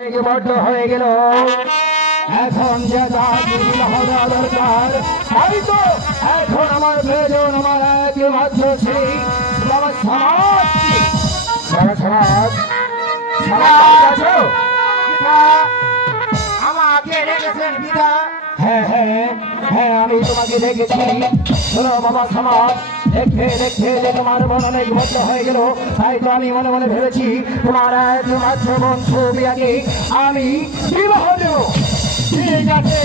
বড্ড হয়ে গেল। এখন যে যা হওয়া দরকার হয়তো হ্যাঁ হ্যাঁ হ্যাঁ আমি তোমাকে দেখেছি। শোনো, বাবা সমাজ। দেখে দেখে যে তোমার মন অনেক বদ্ধ হয়ে গেল তাই তো আমি মনে মনে ভেবেছি তোমার বংশ বিয়াকে আমি বিবাহ ঠিক আছে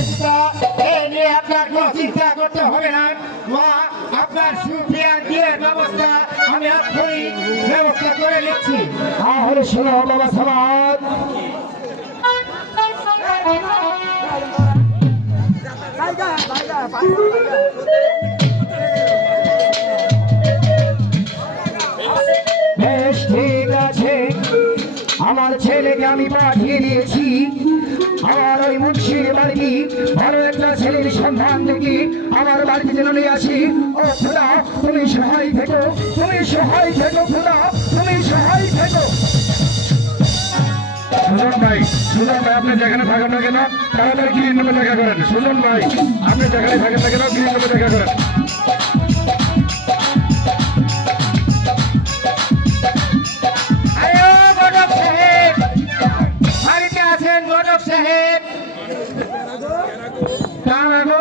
আপনার কোনো চিন্তা করতে হবে না মা আপনার সুপ্রিয়া ব্যবস্থা আমি এক্ষুনি ব্যবস্থা করে নিচ্ছি তাহলে শোনো বাবা ঠিক আছে আমার ছেলেকে আমি পাঠিয়ে দিয়েছি। আমার ওই মুন্সির বাড়ি ভালো একটা ছেলের সন্ধান দেখি আমার বাড়িতে যেন নিয়ে আসি। ও খোদা, তুমি সহায় থেকো, তুমি সহায় থেকো খোদা, তুমি সহায় থেকো। সুজন ভাই সুজন ভাই, আপনি যেখানে থাকেন না কেন তাড়াতাড়ি ক্লিন রুমে দেখা করেন। সুজন ভাই, আপনি যেখানে থাকেন না কেন ক্লিন রুমে দেখা করেন। তারা